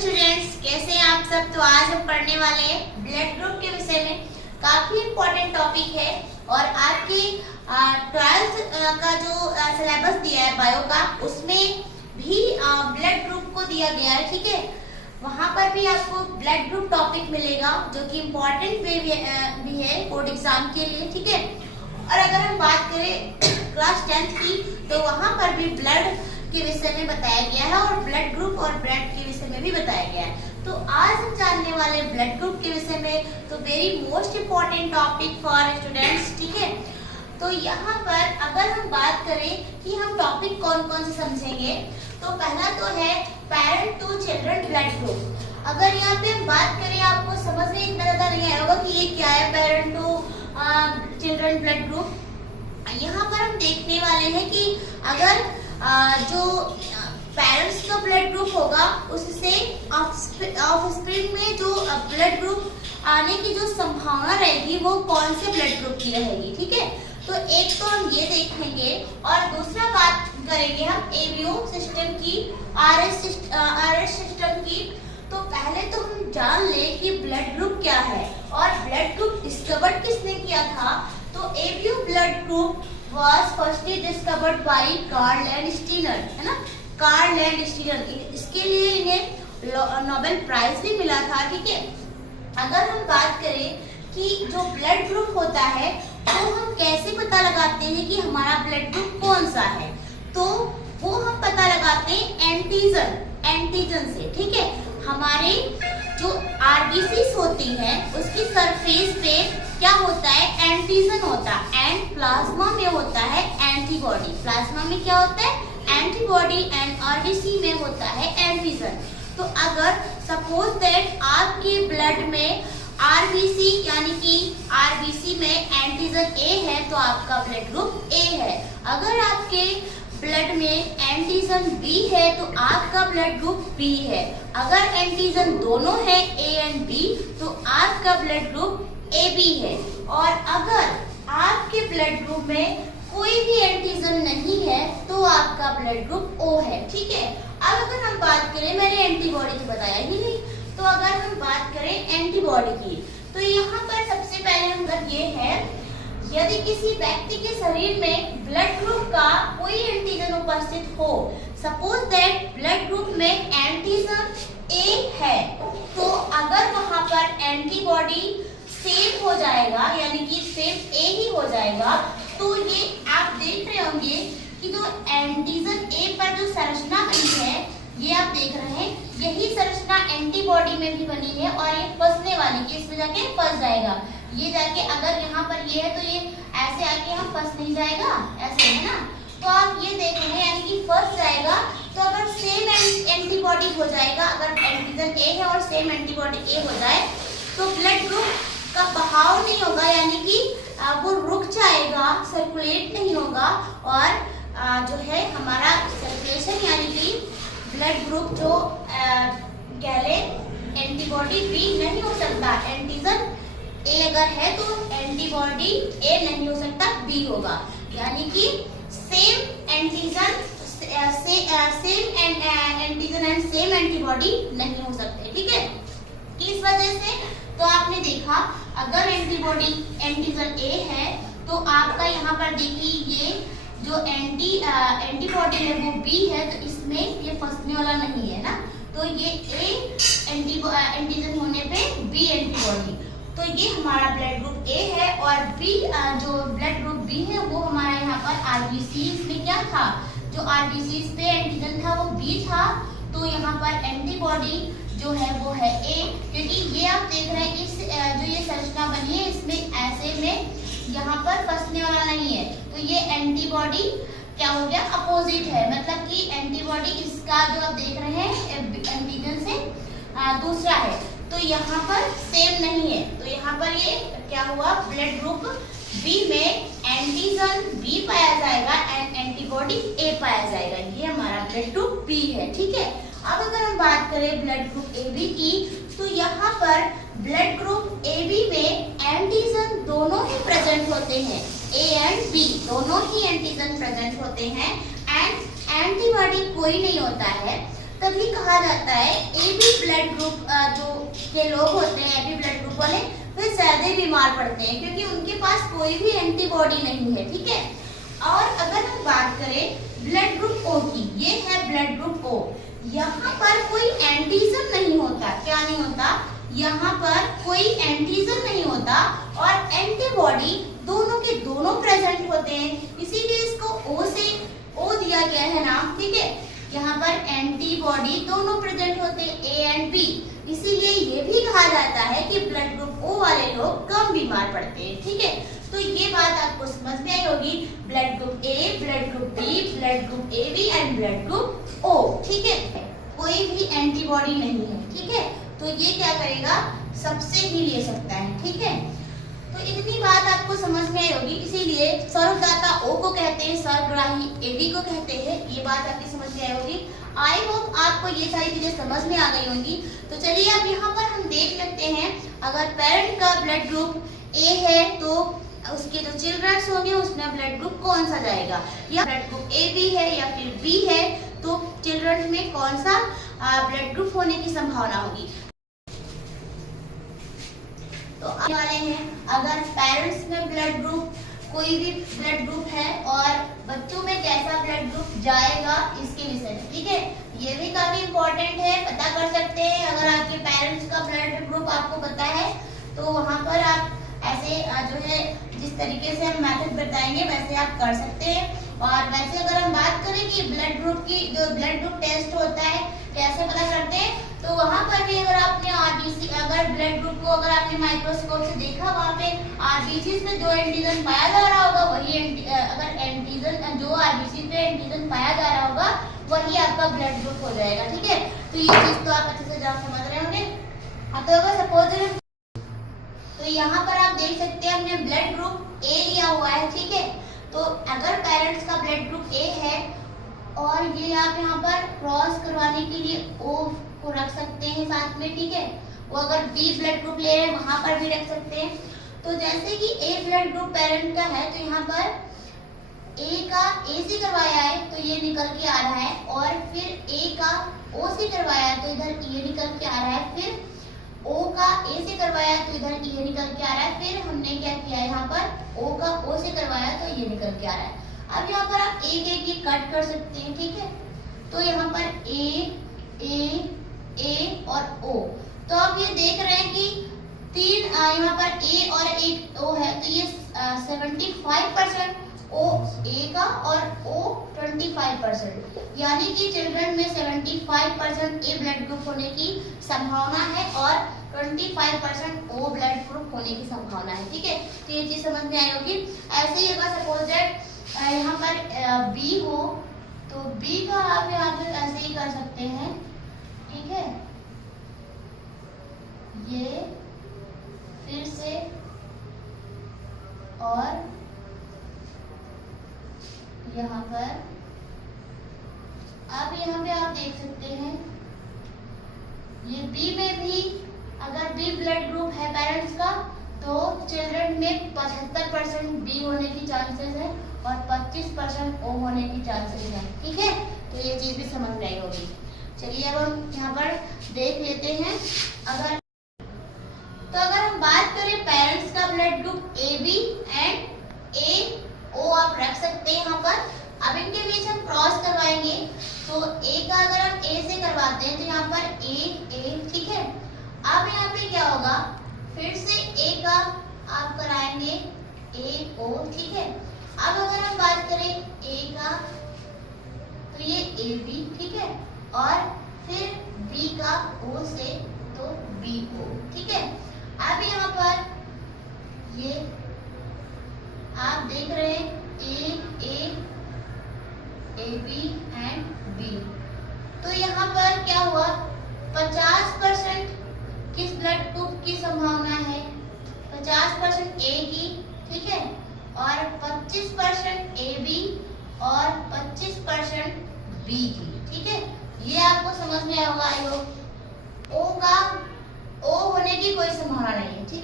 Students, कैसे हैं आप सब। तो आज हम पढ़ने वाले हैं ब्लड ग्रुप के विषय में। काफी इम्पोर्टेंट टॉपिक है और आपकी 12th का जो सिलेबस दिया है बायो का, उसमें भी ब्लड ग्रुप को दिया गया है। ठीक है, वहां पर भी आपको ब्लड ग्रुप टॉपिक मिलेगा जो कि इम्पोर्टेंट भी है बोर्ड एग्जाम के लिए। ठीक है, और अगर हम बात करें क्लास 10th की, तो वहां पर भी ब्लड के विषय में बताया गया है और ब्लड ग्रुप और ब्लड के विषय में भी बताया गया है। तो आज हम जानने वाले ब्लड ग्रुप के विषय में, तो very most important topic for students. ठीक है, तो यहाँ पर अगर हम बात करें कि हम टॉपिक कौन कौन से समझेंगे, तो पहला तो है parent to children blood group. अगर यहाँ पे हम बात करें, आपको समझ में इतना ज्यादा नहीं आया होगा कि ये क्या है parent to children blood group. यहाँ पर हम देखने वाले हैं कि अगर जो पेरेंट्स का ब्लड ग्रुप होगा, उससे ऑफस्प्रिंग में जो ब्लड ग्रुप आने की जो संभावना रहेगी वो कौन से ब्लड ग्रुप की रहेगी। ठीक है, तो एक तो हम ये देखेंगे और दूसरा बात करेंगे हम एबीओ सिस्टम की, आरएस सिस्टम की। तो पहले तो हम जान ले कि ब्लड ग्रुप क्या है और ब्लड ग्रुप डिस्कवर किसने किया था। तो ABO blood group was firstly discovered by Karl Landsteiner, है ना, कार्ल एंड स्टीनर। इसके लिए इन्हें नोबेल प्राइज भी मिला था। ठीक है, अगर हम बात करें कि जो ब्लड ग्रुप होता है तो हम कैसे पता लगाते हैं कि हमारा ब्लड ग्रुप कौन सा है, तो वो हम पता लगाते हैं एंटीजन से। ठीक है, हमारे जो आरबीसीज होती हैं उसकी सरफेस पे क्या होता है, एंटीजन होता है, एंड प्लाज्मा में होता है एंटीबॉडी। प्लाज्मा में क्या होता है, एंटीबॉडी, एंड आरबीसी में होता है एंटीजन। तो अगर सपोज दैट आपके ब्लड में आरबीसी यानी कि आरबीसी में एंटीजन ए है तो आपका ब्लड ग्रुप ए है। अगर आपके ब्लड में एंटीजन बी है तो आपका ब्लड ग्रुप बी है। अगर एंटीजन दोनों है ए एंड बी तो आपका ब्लड ग्रुप ए बी है। और अगर आपके ब्लड ग्रुप में कोई भी एंटीजन नहीं है तो आपका ब्लड ग्रुप ओ है। ठीक है, अब अगर हम बात करें, मैंने एंटीबॉडी तो बताया ही नहीं, तो अगर हम बात करें एंटीबॉडी की, तो यहाँ पर सबसे पहले अंदर ये है, यदि किसी व्यक्ति के शरीर में ब्लड ग्रुप का कोई एंटीजन उपस्थित हो, सपोज दैट ब्लड ग्रुप में एंटीजन ए है, तो अगर वहां पर एंटीबॉडी सेम हो जाएगा यानी कि सेम ए ही हो जाएगा, तो ये आप देख रहे होंगे कि जो एंटीजन ए पर जो संरचना बनी है, ये आप देख रहे हैं, यही संरचना एंटीबॉडी में भी बनी है और ये फंसने वाली है, इसमें जाके फंस जाएगा। ये जाके अगर यहाँ पर ये है तो ये ऐसे आके यहाँ फंस नहीं जाएगा, ऐसे है ना, तो आप ये देख रहे हैं यानी कि फंस जाएगा। तो अगर सेम एंटीबॉडी हो जाएगा, अगर एंटीजन ए है और सेम एंटीबॉडी ए हो जाए तो ब्लड ग्रुप का बहाव नहीं होगा, यानी कि वो रुक जाएगा, सर्कुलेट नहीं होगा और जो है हमारा सर्कुलेशन यानी कि ब्लड ग्रुप जो कह ले एंटीबॉडी बी नहीं हो सकता, एंटीजन ए अगर है तो एंटीबॉडी ए नहीं हो सकता, बी होगा, यानी कि same antigen and same antibody नहीं हो सकते। ठीक है, किस वजह से, तो आपने देखा अगर एंटीजन ए है तो आपका यहाँ पर देखिए ये जो एंटीबॉडी है वो बी है, तो इसमें ये फंसने वाला नहीं है ना, तो ये ए एंटीजन होने पे बी एंटीबॉडी, तो ये हमारा ब्लड ग्रुप ए है। और बी जो ब्लड ग्रुप बी है वो हमारा यहाँ पर आरबीसी में क्या था, जो आरबीसी पे एंटीजन था वो बी था, तो यहाँ पर एंटीबॉडी जो है वो है ए, क्योंकि ये आप देख रहे हैं कि जो ये संरचना बनी है इसमें ऐसे में यहाँ पर फंसने वाला नहीं है, तो ये एंटीबॉडी क्या हो गया, अपोजिट है, मतलब कि एंटीबॉडी इसका जो आप देख रहे हैं एंटीजन से दूसरा है, तो यहाँ पर सेम नहीं है, तो यहाँ पर ये क्या हुआ, ब्लड ग्रुप बी में एंटीजन बी पाया जाएगा एंड एंटीबॉडी ए पाया जाएगा, ये हमारा ब्लड ग्रुप बी है। ठीक है, अब अगर हम बात करें ब्लड ग्रुप ए बी की, तो यहाँ पर ब्लड ग्रुप ए बी में एंटीजन दोनों ही प्रेजेंट होते हैं, ए एंड बी दोनों ही एंटीजन प्रेजेंट होते हैं एंड एंटीबॉडी कोई नहीं होता है। तभी कहा जाता है ए बी ब्लड ग्रुप जो के लोग होते हैं, ए बी ब्लड ग्रुप वाले, वे ज्यादा बीमार पड़ते हैं क्योंकि उनके पास कोई भी एंटीबॉडी नहीं है, ठीक है। और अगर हम बात करें ब्लड ग्रुप ओ की, ये है ब्लड ग्रुप ओ, यहाँ पर कोई एंटीजन नहीं होता। क्या नहीं होता? यहाँ पर कोई एंटीजन नहीं होता और एंटीबॉडी दोनों के दोनों प्रेजेंट होते हैं, इसीलिए इसको ओ से ओ दिया गया है नाम, ठीक है। यहाँ पर एंटीबॉडी दोनों प्रेजेंट होते हैं, ए एंड बी, इसीलिए ये भी कहा जाता है कि ब्लड ग्रुप ओ वाले लोग कम बीमार पड़ते हैं, ठीक है। तो ये बात आपको समझ में आई होगी, blood group A, blood group B, blood group A B and blood group O, ठीक है। कोई भी एंटीबॉडी नहीं है, ठीक है, तो ये क्या करेगा, सबसे ही ले सकता है, ठीक है। तो इतनी बात आपको समझ में आई होगी, इसीलिए सर्वदाता ओ को कहते हैं, सर्वग्राही ए बी को कहते हैं, ये बात आपकी समझ में आई होगी। आई होप आपको ये सारी चीजें समझ में आ गई होंगी। तो चलिए अब यहाँ पर हम देख लेते हैं, अगर पेरेंट का ब्लड ग्रुप ए है तो उसके जो चिल्ड्रंस होंगे उसमें ब्लड ग्रुप कौन सा जाएगा, या ब्लड ग्रुप ए बी है या फिर बी है तो चिल्ड्रंस में कौन सा ब्लड ग्रुप होने की संभावना होगी। तो आने वाले हैं, अगर पेरेंट्स में ब्लड ग्रुप कोई भी ब्लड ग्रुप है और बच्चों में कैसा ब्लड ग्रुप जाएगा इसके विषय में, ठीक है। ये भी काफी इम्पोर्टेंट है, पता कर सकते हैं। अगर आपके पेरेंट्स का ब्लड ग्रुप आपको पता है तो वहाँ पर आप ऐसे जो है जिस तरीके से हम मेथड बताएंगे वैसे आप कर सकते हैं। और वैसे अगर हम बात करें कि ब्लड ग्रुप की जो ब्लड ग्रुप टेस्ट होता है कैसे पता करते हैं, तो वहाँ पर भी अगर आपने आरबीसी, अगर ब्लड ग्रुप को अगर आपने माइक्रोस्कोप से देखा, वहाँ पे आरबीसी में जो एंटीजन पाया जा रहा होगा वही अगर एंटीजन जो आरबीसी पे एंटीजन पाया जा रहा होगा वही आपका ब्लड ग्रुप हो जाएगा, ठीक है। तो ये चीज तो आप अच्छे से जान समझ रहे होंगे। तो अगर सपोज तो यहाँ पर आप देख सकते हैं हमने ब्लड ग्रुप ए लिया हुआ है, ठीक है। तो अगर पेरेंट्स का ब्लड ग्रुप ए है और ये आप यहाँ पर क्रॉस करवाने के लिए ओ को रख सकते हैं साथ में, ठीक है। वो अगर बी ब्लड ग्रुप ले रहे हैं वहां पर भी रख सकते हैं। तो जैसे कि ए ब्लड ग्रुप पेरेंट का है तो यहाँ पर ए का ए से करवाया है तो ये निकल के आ रहा है, और फिर ए का ओ से करवाया है तो इधर ये निकल के आ रहा है, फिर ओ का ए से करवाया तो इधर ये निकल के आ रहा है, फिर हमने क्या किया यहाँ पर ओ का ओ से करवाया तो ये निकल के आ रहा है। अब यहाँ पर आप एक एक कट कर सकते हैं, ठीक है। तो यहाँ पर ए और ओ, तो आप ये देख रहे हैं कि तीन यहाँ पर ए और एक ओ है, तो ये 75% ओ ए का और ओ 25%, यानी कि चिल्ड्रन में 75% ए ब्लड ग्रुप होने की संभावना है और 25% ओ ब्लड ग्रुप होने की संभावना है, ठीक है। तो ये चीज समझ में आई होगी। ऐसे ही अगर सपोज दैट यहाँ पर बी हो तो बी का आप यहाँ पे ऐसे ही कर सकते हैं, ठीक है। ये फिर से और यहाँ पर अब यहाँ पे आप देख सकते हैं ये बी में भी अगर बी ब्लड ग्रुप है पेरेंट्स का तो चिल्ड्रन में 75% बी होने की चांसेस है और 25% ओ होने की चांसेस है, ठीक है। तो ये चीज भी समझ में आई होगी। चलिए अब हम यहाँ पर देख लेते हैं, अगर हम बात करें पेरेंट्स का blood group A B and A O आप रख सकते हैं यहाँ पर। अब इनके बीच हम क्रॉस करवाएंगे तो ए का अगर हम ए से करवाते हैं तो यहाँ पर ए, ठीक है। अब यहाँ पे क्या होगा, फिर से ए का आप कराएंगे ए ओ, ठीक है। अब अगर हम बात करें ए का तो ये ए बी, ठीक है, और फिर बी का ओ से तो बी ओ, ठीक है। अब यहाँ पर ये आप देख रहे हैं ए बी एंड बी, तो यहाँ पर क्या हुआ, 50% किस ब्लड ग्रुप की संभावना है, 50% ए की, ठीक है, और 25% ए बी और 25% बी की, ठीक है। ये आपको समझ में आएगा। आई होप ओ का ओ होने की कोई संभावना नहीं है, ठीक है।